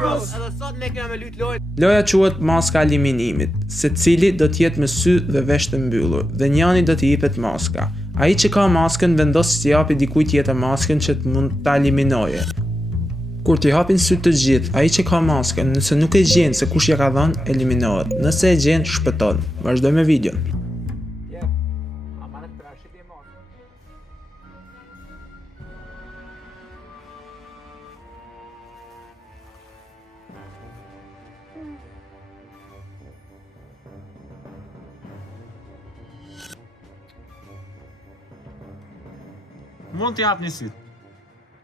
Edhe sot ne kena me lut lojë. Loja quhet maska eliminimit, secili do të jetë me sy dhe vesh të mbyllur, dhe njëri do t'i jepet maska. Ai që ka maskën vendos t'i japi dikujt tjetër maskën që të mund ta eliminojë. Kur t'i hapin syt të gjithë, ai që ka maskën, nëse nuk e gjen se kush ja ka dhënë, eliminohet. Nëse e gjen, shpëton. Vazhdoj me videon. Mund t'i hap një syt.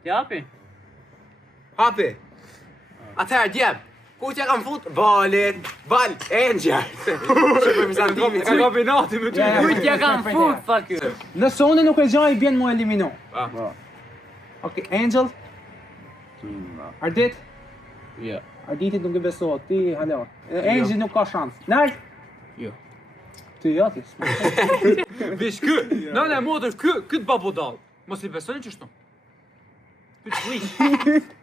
Japi? Hapi. Atëherë djem. Ku t'ja kam fut? Balet, Angel. Shqipër mizantimi. Ka kombinati me ty. Ku t'ja kam fut, fuck you. Nëse unë nuk e gjaj, bjen mu elimino. Ok, Angel? Ardit? Jo. Arditit nuk e besohet, ti hala. Angel nuk ka shans. Naj? Jo. Ti jo ti. Vish kë. Nëna e motër kë të babodall. Mos I besoni që shto. Këtë flish.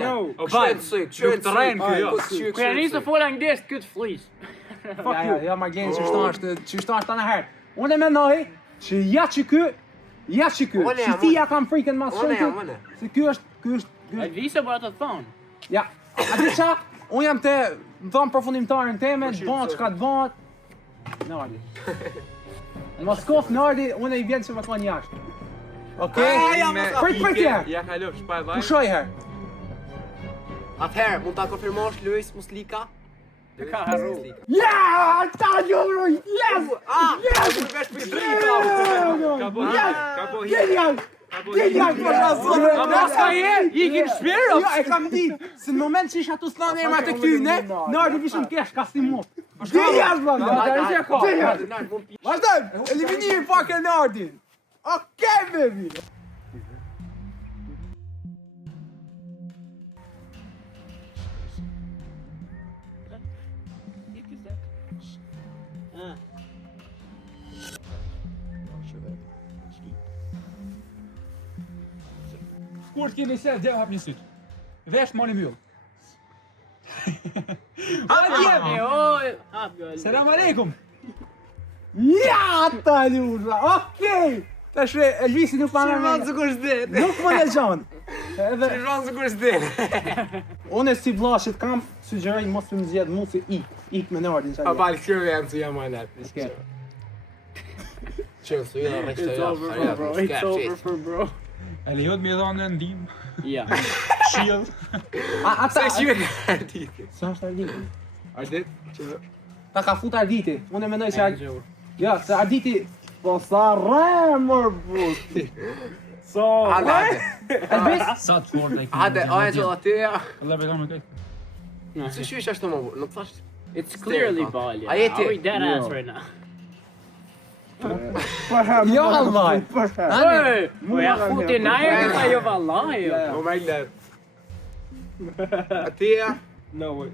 No. O bajt, nuk të rejnë kë jo. Kur ja nisë të fola anglisht, këtë flis. Ja, Margeni, që shto është të në herë. Unë e mendoj që ja që ky, që ti ja kam frikën mas shumë Unë. se ky është... E vise për të thonë. Ja, a di qa? Unë jam të, më thonë përfundimtarin teme, të bëhat, që ka të bëhat. Nardi. Në Moskov, Nardi, unë e I vjenë që më thonë jashtë. Okej? Prit tje! Ja kalof, shpaj vaj. Pushoj herë. Atëherë, mund ta konfirmosh Luis Muslika? Ka harru. Ja, ta ljubro, yes! Yes! Vesh për drita. Ka bo hit. Genial! Genial! A maska je? Ikin shpirë? Jo, e kam ditë, se në moment që isha të slanë emra të këtyne, Nardi vishëm kesh, ka si mot. Genial, bërë! Vazhdojmë, eliminimi pak e Nardin. Okej, baby! Kur t'kemi se, dhe hap një syt. Vesh moni mbyll. Selam aleikum. Ja, ta ljubra, okej! Ta shre, Elvisi nuk pa në Zukur s'den. nuk më legjon. Edhe, Zukur s'den. unë si vllashit kam, sugjeroj mos të më zjedh mu se ik me Nardin që A bal kjo jam të jam anet. Çfarë su ja rreth It's over for bro. It's over for bro. E lejot me dhënë ndim. Ja. Shield. Sa shive ka ditë. Sa është Arditi? Ardit? Ta ka fut Arditi, unë e mendoj se Angel. ja, se Arditi, po sa remër buti. So, Hade. Elvis? Sa të fort ai. Hade, Angel aty. Allah be kam këtë. Si shish ashtu më, nuk thash. It's clearly Balja. A jeti? Are we dead ass right now? Jo, Allah. Hey! Po ja futi në ajër, ka jo vallahi. O my god. Aty. No way.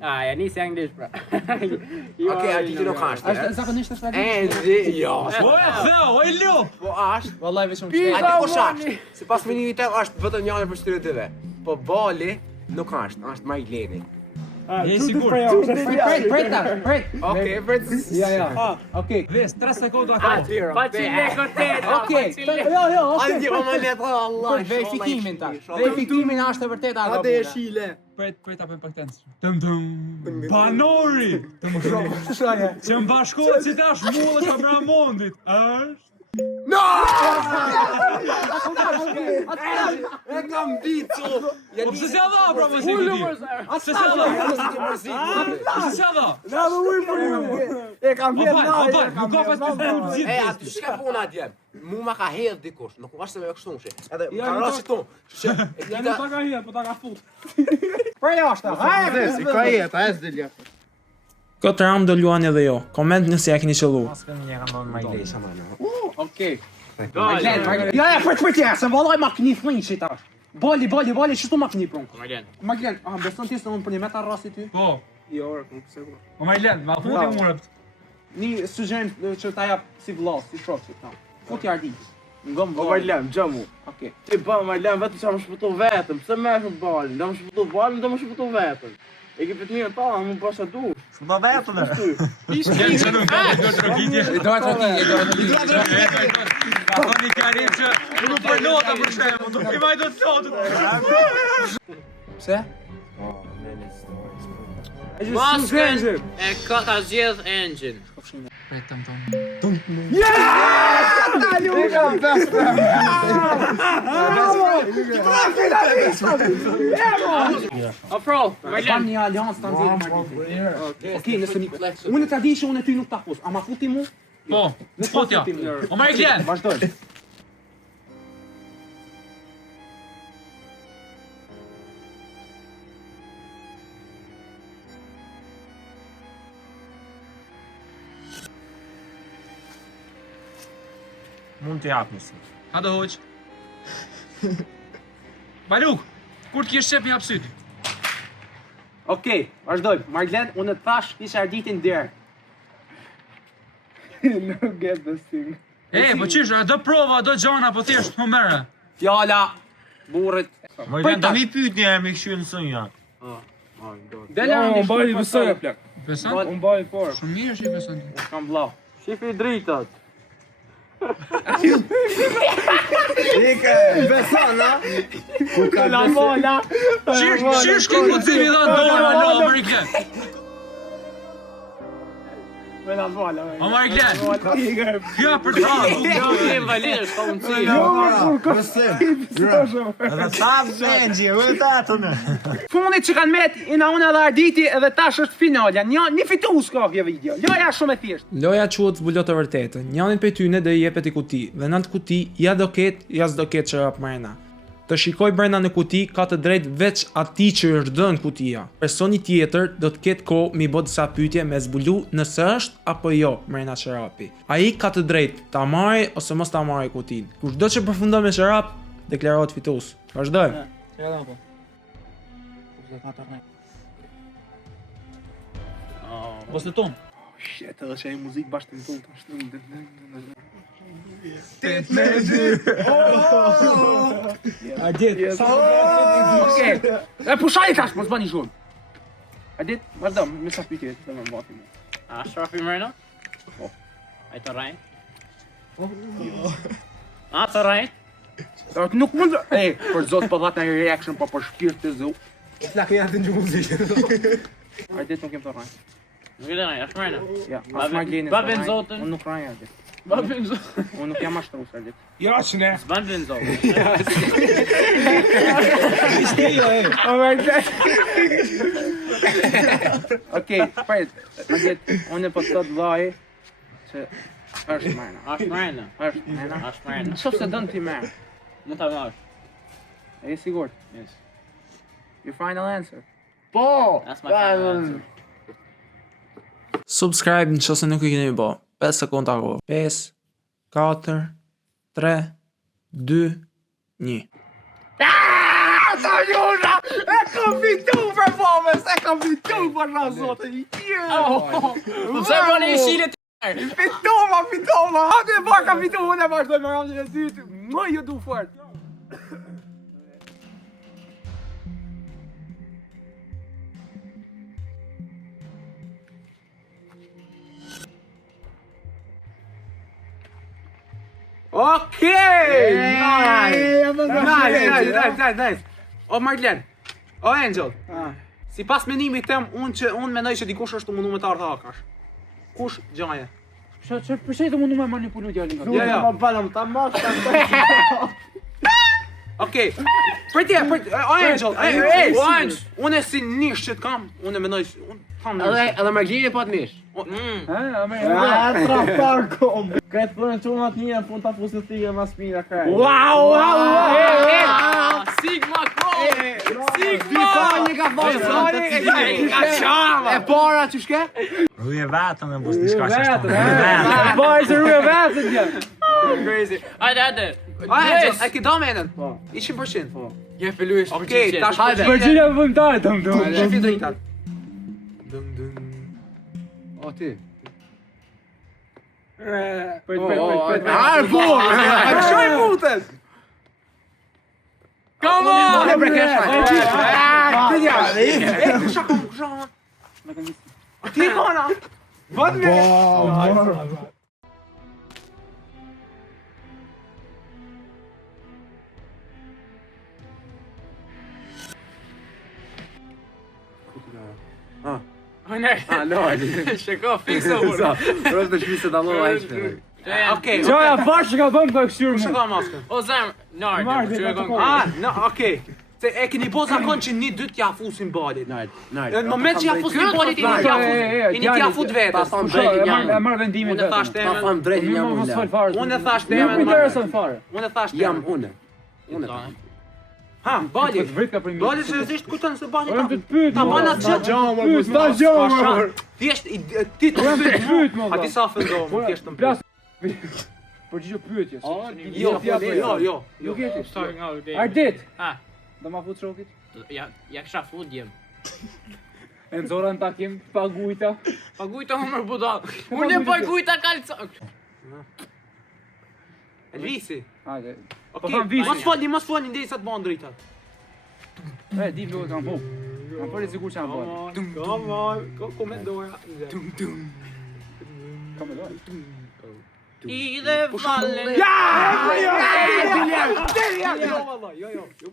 Ah, ja nisi anglisht pra. Okej, Arditi nuk është. Është zakonisht është Arditi. Angel, jo. O e theu, o e lup. Po është. Wallahi vetëm A shkëtë. ti kush është? Sipas menimit tim është vetëm njëri për stereotipe. Po Bali nuk është Marleni. Je sigur. Prit. Okej, për Ja. Okej. Ves 3 sekonda ka. Facile kotet. Okej. Jo, Andi o më let Allah. Për verifikimin tash. Verifikimin është e vërtetë apo? Ate e shile. Prit apo impaktencë. Banori. Shoja. Që më bashkohet si tash mullë ka Bramondit. Është? No! E kam ditë. Po pse se dha pra mos e di. Pse se dha? Pse se dha? Na do uj për ju. E kam O vjen baj, na. nuk ka pas të zgjidh. E aty çka puna atje? Mu ma ka hedh dikush, nuk është se më kështu shi. Edhe ka rasti këtu. Që e Ja kita nuk ta ka hija, po ta ka fut. Për jashtë. ka jetë, as delja. Këtë ram do luani edhe jo. Koment nëse ja keni qellu. Okej. Ja, prit ja, se vallaj ma kni fllin shi tash. Bali, çto ma kni prun. Maglen, beson ti se unë për një metar rasti ty? Po. Jo, nuk pse. O Marlen, ma futi mua. Një sugjerim që ta jap si vllas, si shoqë ta. Futi Ardit. Ngom O Marlen, gjamu. Okej. Ti ba Marlen vetë që më shpëtu vetëm, pse më e balin, do më shpëtu balin, do më shpëtu vetëm. E ke pëtë mirë ta, më pasha du. Shma vetën e. Që nuk ka do trokitje. Do të trokitje. Ka thoni Karim që nuk për nota për shembull, nuk i vaj do të thotë. Pse? Maskën e ka zgjedh engine. Afro, Kam një aliancë të nxjerrë Marlin. Okej, nëse unë ta di që unë ty nuk ta fus, ama futi mu? Po, fotja. O Marglen. Vazhdoj. Mund të japë nëse. Ha do hoq. Baluk, kur të kesh qep një hapsyti? Okej, vazhdoj. Marlen, unë të thash isha arditin derë. Nuk get the thing. Po qysh, a do prova, do gjana, po thjesht më merre. Fjala burrit. Marlen, do mi pyet një herë me këshu në sënja. Dela Unë baj besoj plak. Beson? Unë baj por. Shumë mirë që i beson ti. Kam vllau. Shifi dritat. La mola. Qysh këtë më cimi dha dorë alo Marglen? Me la mola. O Marglen, kjo për të e validesh pa mundësi. Edhe sa vengjë, vëtë atën e. Fundit që kanë met, ina unë edhe arditi edhe tash është finalja. Një fitues ka kjo video. Loja është shumë e thjeshtë. Loja quhet zbulot të vërtetën. Njërin prej tyre do i jepet i kuti, dhe në atë kuti ja do ket, ja s'do ket çfarë brenda. Të shikoj brenda në kuti ka të drejtë veç atij që është dhënë kutia. Personi tjetër do të ketë kohë mi bë disa pyetje me zbulu nëse është apo jo brenda çarapi. Ai ka të drejtë ta marrë ose mos ta marrë kutinë. Kushdo që përfundon me çarap, deklarohet fitues. Vazhdojmë. Mos të ton. Shit, edhe që e muzikë bashkë të tonë. A dit. Okej. E pushaj tash, mos bani shumë. A dit, vazhdo, me sa pyetje të më mbati. A shrafi mërëna? Ai të rajnë? A të rajnë? Nuk mund. Për zot po dhat një reaction po për shpirt të zu. Flak janë të muzikë. A dit nuk jem të rajnë. Nuk e të rajnë, është mërëna. Ja, as Marlene. Babën zotën. Unë nuk rajnë a dit. Babën zotën. Unë nuk jam ashtrus a dit. Ja, që ne. S'ban bën zotën. Okej, prit. A dit, unë po të thot vllai që është mërna. Është mërëna. Është mërna. Është mërëna. Shoh se don ti merr. Mund ta marrësh. E je sigurt? Yes. Your final answer. Po! That's my final answer. Subscribe në qëse nuk i keni bë. 5 sekonda kohë. 5, 4, 3, 2, 1. Sajuna! E kam fitu performance! E kam fitu për në zote i tjerë! Pse bëni shile të Fitova! Hajde e baka fitu, unë e vazhdoj me randin e dytë. Më ju du fort. Okej! Nice. O Marlen, o Angel, si pas menimit tem, unë mendoj që dikush është të mundu me të ardha hakash. Kush gjaje? Përse të mundu me manipulu djalin? Ja. Ma balëm ta mas, ta Okej, për tje, o Angel, unë e si nish që të kam, unë e mendoj, unë kam nish. Edhe Margline po të mish. trafar kom. Këtë përën që unë atë një, pun ta fusin thige mas mira kaj. Wow! Sigma Klo! Një ka fosë, ka qama! E para që shke? Ruje vetën e bus diçka që ashtu. E para që rruje vetën gjë. Crazy. Hajde. Angel, e ki do menën? Po. 100%. Po. Je filluesh. Okej, tash Përgjilja vëm taj, të më Shefi dritat. O ti. Shoj mutet! Come on! Ti kona! Vot me! Nej. Shiko, fiksa unë. Rrës të shpisë të allo ajshme. Okej, Qaja bashkë ka bëm për këshyrë kush e më. ka maskën? O zem, nardë, që e kon. No, okej. Se e keni bo zakon që një dytë t'ja fusin balit. Në moment që ja fusin balit, i t'ja fut Ta vetës. tham drejtin E marrë vendimin Unë e thash Ta temen, tham drejtin jam Mos fal unë. fare. unë e thash Nuk më temen, intereson fare. unë e thash Jam temen. unë. Ha, balit. Vrit ka primit. Balit seriozisht kujton se balit Ora të pyet. ta bana çfarë Sta gjama. thjesht ti të Pyet më. A ti sa ofendohem, thjesht të Plas. Përgjigjo pyetjes. Jo. Nuk e di. Starting out day. Ardit. Ha. Do ma fut shokit. Ja kisha fut djem. E nxora në takim pagujta. Pagujta më budall. Unë e pagujta kalco. Elvisi. Hajde. Okej, tham visi. mos falni ndërsa të bëhen dritat. Di vlogë kam po. Kam po sigur që am bën. Komendoja. Kam do. I dhe fallen.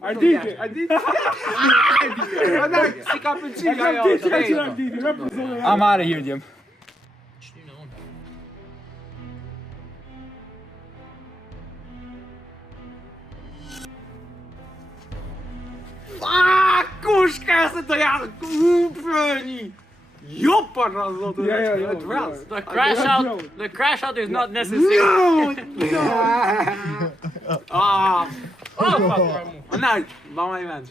Ardit. Si ka pëlqyer A marrë hirdjem. Kush ka se të janë kupëni? Jo para zotë. The crash out is not necessary. Ah. Anaj, vama i mend.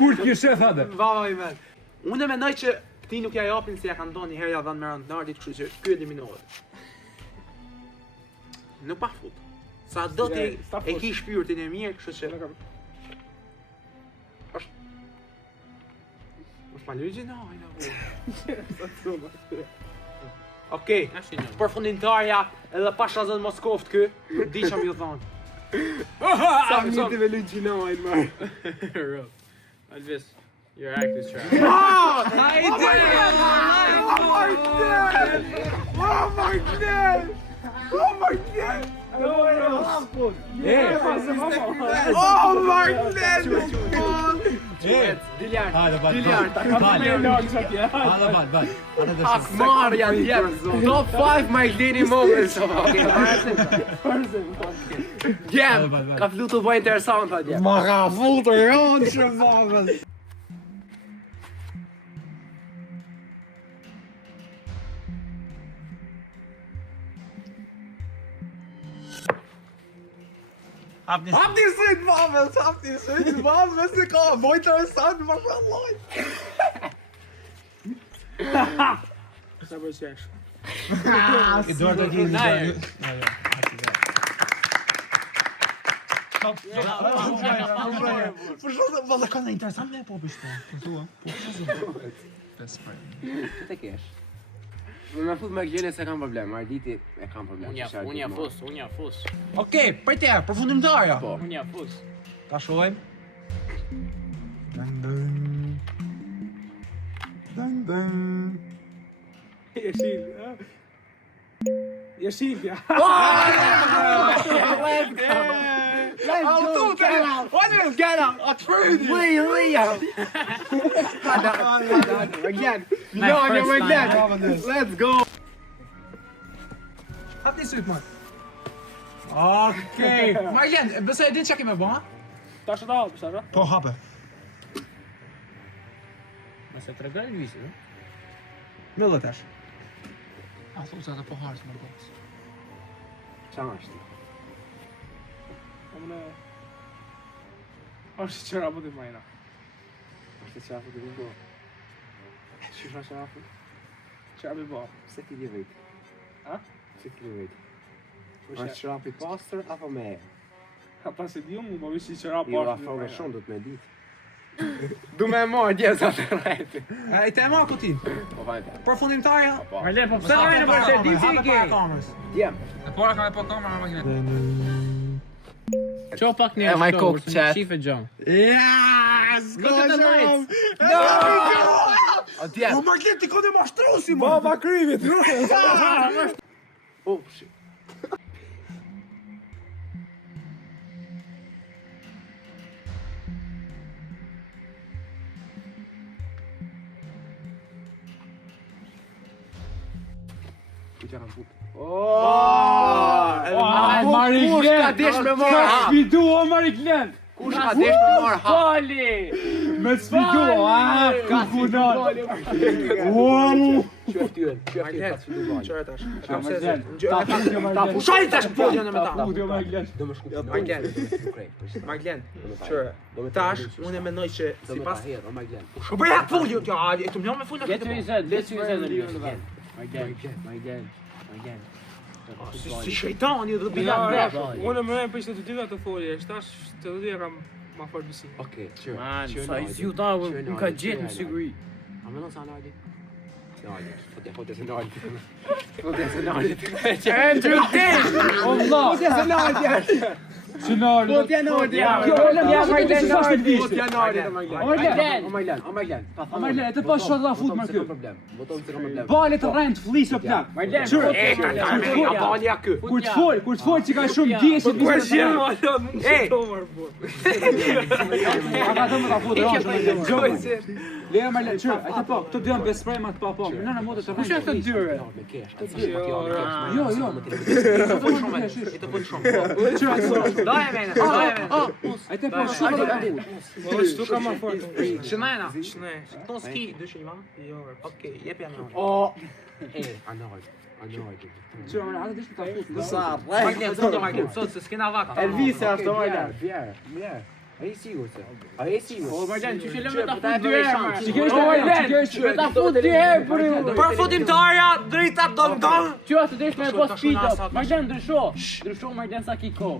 Kur ti shef atë? Vama i mend. Unë mendoj që ti nuk ja japin se ja kanë dhënë një herë ja dhanë me randardit, kështu që ky eliminohet. Në pa fut. Sa do ti e ki shpirtin e mirë, kështu që Mos ma lëgjë no, Okej, përfundimtarja edhe pasha zënë Moskoft kë, di që më ju thonë. Sa minuti me lugjinojnë, marë. Alvis, your act is trash. Hajde, bal. Hajde, bal. Marja djemë, top 5 my dating moments. Djemë, ka flu të bëj interesant ta djemë. Ma ka futur ronë që vabës. Hapni syt vabës, se ka, bëj interesant, mashallah. Sa bëjshesh. I duar të gjeni. Valla ka në interesant me po bishto. Të kesh. Me fut me gjene se kam problem, Arditi e kam problem. Unë ja fus. Okej, për te, përfundimtarja. Po. Unë ja fus. Ta shohim. Jeshilja. Let's go! Hapni syt, man. Okej. Marlen, besoj e din çka kemë bë, ha? Tash ta hap, sa? Po hape. Nëse të regal Luisi, no? Mëllë tash. A thua se ata po harës më gocë. Qa është? është qëra po të majna. është qafu të vigo. Shusha qafu. Qëra bi bo. Pse ti di vejt? A? Pse ti di vejt? është qërapi pastër apo me e? Ata se di unë, më vishi qëra Jo, afrove shumë do të me dit. Du me marrë djeza të rejti. E te ma kutin. Po vajte. Përfundimtarja. Marlen, po pse më në përse di si ke? Djem. E para ka me po kamera në makinë. Ço pak një. E vaj kokë qet. Shife gjom. Yes! Look at the lights. O djem. O Marlen ti kone mashtrusi mo. Baba krivit. Oh, shit. Kush ka desh me marrë hap? Sfidu o Mariklen. Kush ka desh me marrë hap? Fali. Me sfidu. Ka punat. Qef tyren, qef tyren ka sfidu valë. Qërë tash. Ta fushaj tash podjen me ta. Do më shku. Marlen. Marlen. Qërë. Tash, unë e mendoj që si pas... Shko bëja të foljo, tja, e të mjom me foljo. Let's reset Mariklen. Si shejtani dhe bila Unë më rejnë për ishte të dyra të folje, shtash të dyra kam ma farë bisi. Okej, qërë. Man, sa i zjuta më ka gjetë në siguri. A me nësa naldi? Naldi, fote se naldi. Fote se naldi. Andrew Dish! Allah! Fote se naldi është. Scenario. Fote naldi. Marlen, e të pas shot dha fut më kjo. Bale të rrend flisë plak. Marlen, kur të fol që ka shumë dije si të Aka të më ta fut Leja Marlen, qërë, e të po, këto dy janë besprej ma të pa po. Në motë të rrend. Kush janë të dyre? Jo. E të bëjnë shumë. Daje mene. E të po shumë të fut. Shtu ka ma farë. Shënajna. Shnej. Ton ski, dyshin ma? Jo, Okej, jep janë. Anoj. Qërë, Marlen, atë dish të ta fut. Marlen, sot se s'kena vaka. Elvisi ashtë do Marlen. Vjerë. A i sigur se? O, Marlen, që lëmë ta fut dy herë, herë. ma. Që kështë Marlen, që ta fut dy herë për ju. Për fundimtarja, drita don. Që atë desh me bos pita. Marlen, ndrysho Marlen sa ki ko.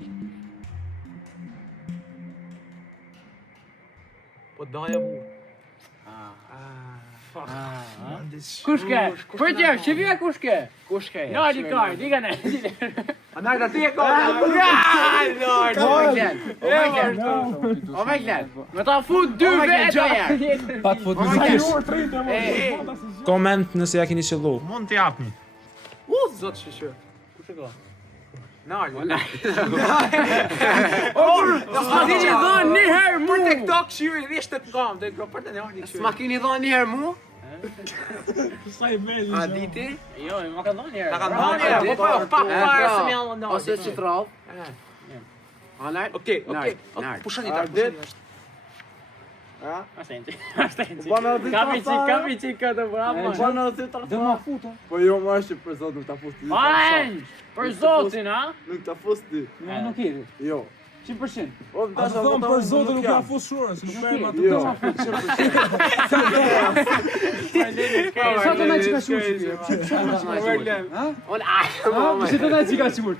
Po daja bu. Kush ke? Për tjerë, që vje kush ke? Kush ke? Nali kar, diga ne. Anajta ti e ka. O Marlen. Me ta fut dy veta. Pa të fut muzikisht. Koment nëse ja keni qëllu. Mund të japni. Zot shqyqyr. Kush e ka? Nali. S'ma keni dhënë një herë mu. Për të këto këshyri, thjesht të kam. Për të Nali këshyri. S'ma keni dhënë një herë mu? A diti? Jo, ma ka dhënë herë. Ta ka dhënë një herë, po pak para se më janë Nali. Ose që trov. Okej. Pushani ta, pushani. Asenti. Kapi qik këtë bravo. Dhe ma futa. Po jo ma është që për zotë nuk ta fusti. Manj! Për zotin, ha? Nuk ta fusti. Nuk i. Jo. 100%. O, më dasha votohet për zotë nuk ja fus shurën, se nuk ka Jo. Sa të na qika shurë? Si të na qika shurë?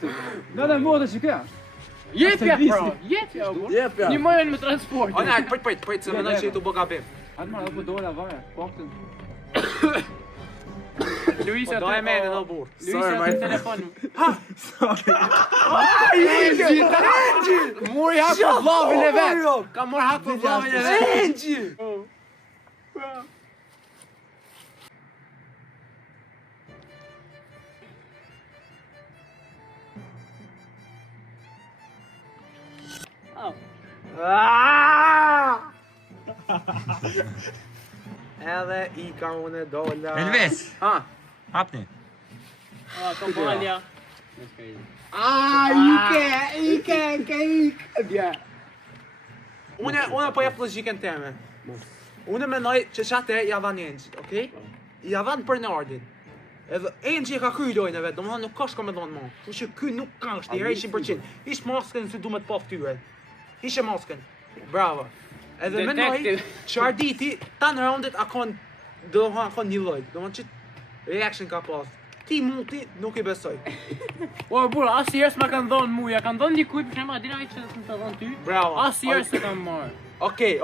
Në dhe modë që kja? Jepja, bro! Jepja, bro! Jepja. Një mojën me transport. O nalt, prit, se mendoj që i tu bë gabim. Atë marrë, apo dola vaja, koktën. Luisa, Do e mene do burr. Luisa, të telefon. Muri hak për vllavin e vet. Ka marr hak për vllavin e vet. Edhe i ka unë dola. Elvis, Ha. hapni. Kompanja. Unë po jep logjikën teme. Unë mendoj që çate ja dhan Enxhit, okay? Ja dhan për Nardin. Edhe Enxhi ka kryer lojën e vet, domethënë nuk ka shka me dhënë më. Kështu që ky nuk ka është i herë 100%. Hiç maskën se duhet pa fytyrën. Hiç maskën. Bravo. Edhe mendoj çfarë diti tan roundit akon do ha akon një lloj. Domethënë që reaction ka pas. Ti muti nuk i besoj. O, burra, asnjëherë s'ma kanë dhënë mua, kanë dhënë dikujt, për shembull, Adina që të dhënë ty. Bravo. Asnjëherë s'e kam marrë. Okej.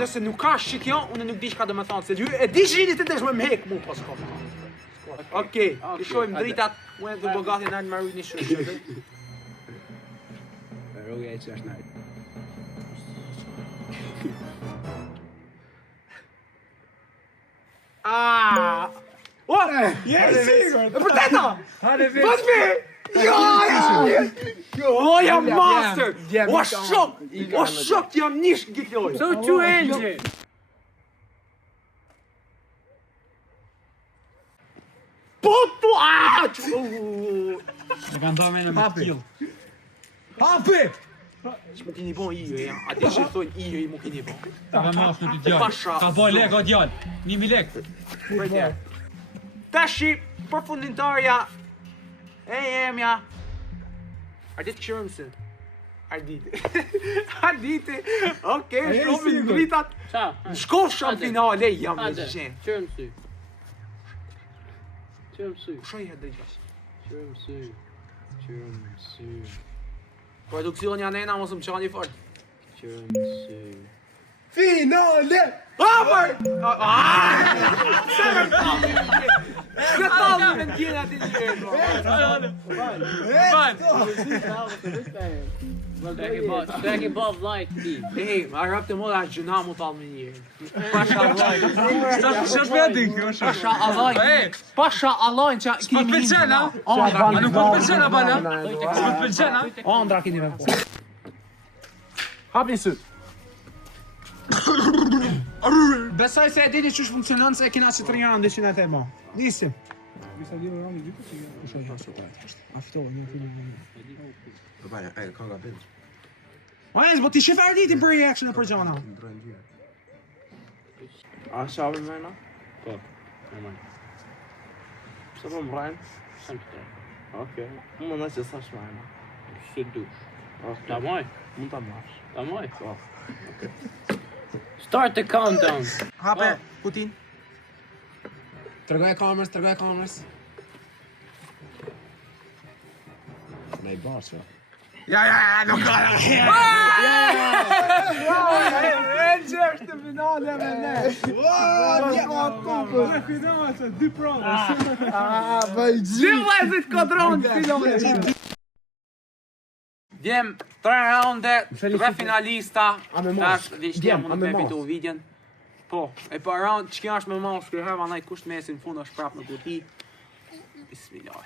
Nëse nuk ka shqit jo, unë nuk di çka do me thonë, se ju e di shqinit të desh me më hek mu pas ka. Okej, i shojmë dritat, unë dhe bogati në alë marrujt një shështë. Rogja e që është najtë. Vërteta! Pas me! Jo, jam master! O shok jam nish në këtë lojë. So që engine. Po tu! Në kanë do me në kill. Hapi! Që mu kini bon ijo, ja. A ti që thojnë ijo i mu kini bon. Ta me mash në të djallë. Ka boj lek o djallë. 1000 lek. Tashi, përfundimtarja e jemja. Ardit këshirëm se. Arditi. Okej, shumë në dritat. Në shkofsha në finale, jam në gjenë. Qërëm sy. Qërëm sy. Shoj e dritas. Qërëm sy. Qërëm sy. Produksioni anena mos më qani fort. Qërëm sy. Finale! Amër! Këtë talë me në tjene ati Shtek i bob light ti. Ej, ma rap të moda gjëna mu talë me njërë. Pasha Allah. Shë shpedin kjo shë. Pasha Allah. Pasha Allah që S'po të pëlqen, a? A nuk po të pëlqen, a bana? S'po të pëlqen, a? Andra kini me po. Hapni syt. Besoj se e dini qësh funksionon se e kina që të rinjanë në 200 e ma. Nisim. Majens, bo ti shif arditin për reaction e për gjana. A shabë me na? Po. Pse po mbrajnë? Okej. Më në që sa shmajna. Së dush. Ta maj? Mund ta marrësh. Ta maj? Po. Start the countdown. Hape, Putin. Tërgoj kamerës. Ne i barë që. Ja, nuk ka. Që është të finale me ne. Finale që 2 pronës. Dy vajzit kodronë të finale. Djem 3 raunde, 3 finalista. Tash djem mund të me fitu videon. Po, e pa round, që kjo është me mouse, kjo herë vanaj kusht mesin fund është prap në kuti. Bismillah.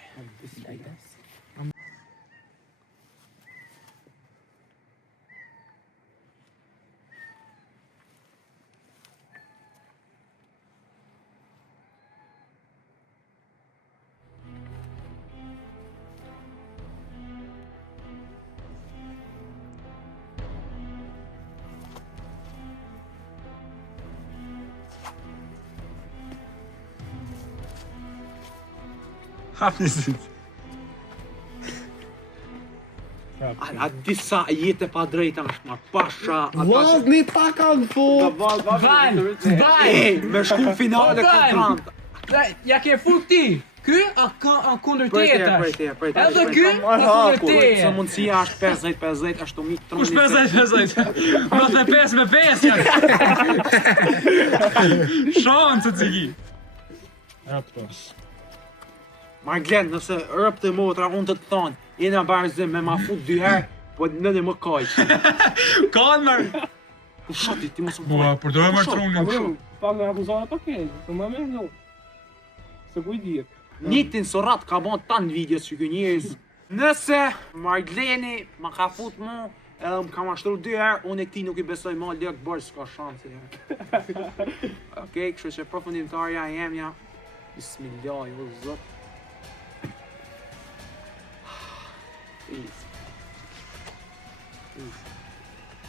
Hapni syt. A disa jetë pa drejta është ma pasha. Vazni pa kanë fu. Vaj! Ej, me shku në finale kontranta. Ja ke fut ti. Ky a kundër tjetër. Edhe ky a kundër Sa tjetër. mundësia është 50-50, është umik 30. Kush 50-50? Do të 5 me 5 janë. Shansë cigi. Marglen, nëse rëp të motra, unë të thonë, jena barzim me ma fut 2 herë, po nëne më kajqë. Kanë mërë. Ku shoti, ti mos më Po, kajqë. përdojë më trunin. Pak në akuzone paketë, të më me në. Se ku i dhjet. Nitin Sorat ka bon tanë videos që kjo njërës. Nëse Margleni ma ka fut mu, edhe më ka mashtru 2 herë, unë e këti nuk i besoj ma lëk bërë, s'ka shanse. Okej, kështu që përfundimtarja e jemja. Bismillah, jo zot.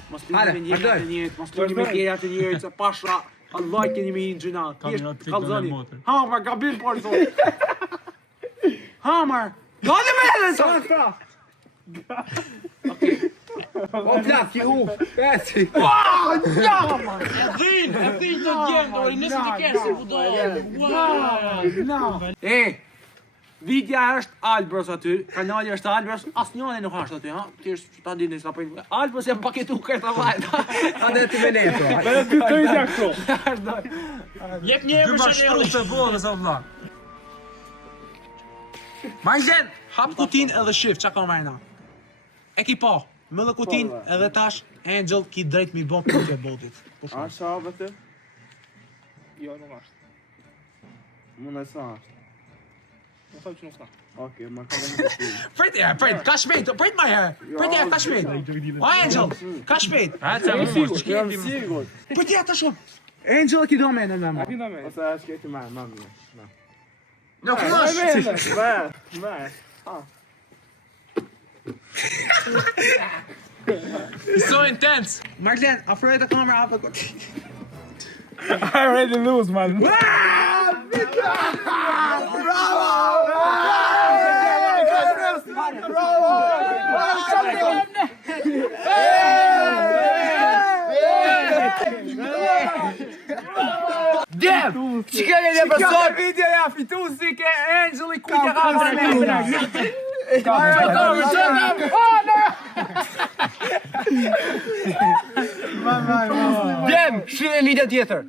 Mos lini me njëri atë njërit, mos lini me tjeri atë njërit, se pasha Allah keni me i në gjuna. Thjesht kallzoni. Hamar, gabim por zot. Hamar, gani me edhe zot. Okej. O plak, ki u. Peci. E dhin të djemë, dori, nëse të kesh se budoj. Wow! E, Vidja është Albros aty, kanali është Albros, asnjëri nuk është aty, ha? Ti është ta dini sa po. Albros janë paketu këta vajt. Ta ne ti veneto. Ty të i këto. Jep një emër Mashtru të bodës o vlla. Marlen, hap kutin edhe shif çka ka marrë na. E ki pa, më dhe kutin edhe tash Angel ki drejt mi bon për botit. Po A shave ti? Jo, nuk është. Mund e sa është. Më thëmë që nuk s'ka. Okej, ma ka vënë të Prit, ka shpejt, prit më herë. Prit ja, ka shpejt. O Angel, ka shpejt. Ha, ça më mos. Jam sigur. Prit ja tash. Angel ki do me në A ti në me? Ose është këti me, mami. No, flash. Me. So intense. Marlen, afraid the camera up. I already lose, man. Damn! Çka ke dhe person? Video ja fituesi ke Angel I kujtë ka Damn! Shih video tjetër.